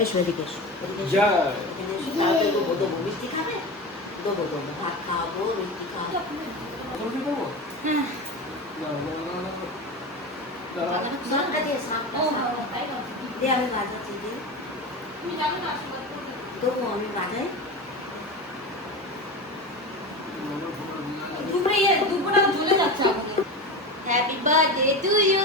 এসো এদিকে এসো দেবো দেবো মিষ্টি খাবে দেবো দেবো ভাত খাওয়াবো মিষ্টি খাওয়াবো হ্যাঁ শাকটা দিয়ে দে আমি বাজাচ্ছি দে দেবো আমি বাজাই দুপুরে ঝুলে যাচ্ছে আমাদের। হ্যাপি বার্থডে টু ইউ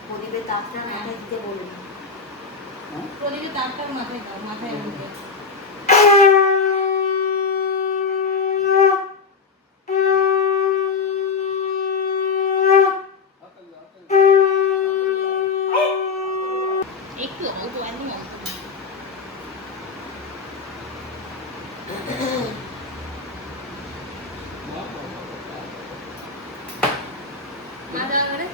প্রদীপের তাপটা মাথায় দিতে বলুন প্রদীপের তাপটা মাথায় দাও মাথায় রেখে একটু অল্প একদম অল্প আদা করে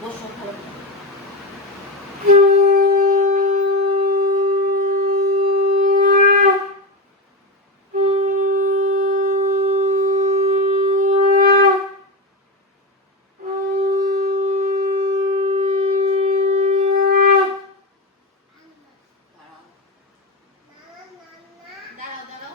বসো ভালো দাঁড়াও দাঁড়াও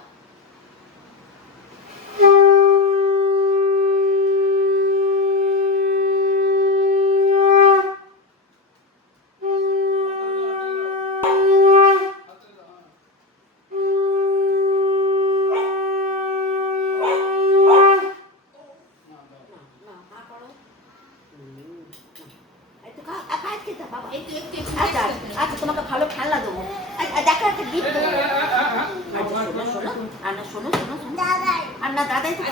আচ্ছা আচ্ছা তোমাকে ভালো খেলনা দেবো দেখো একটা গিফট দেবো শোনো শোনো আর না শোনো শোনো শোনো আর না দাদাই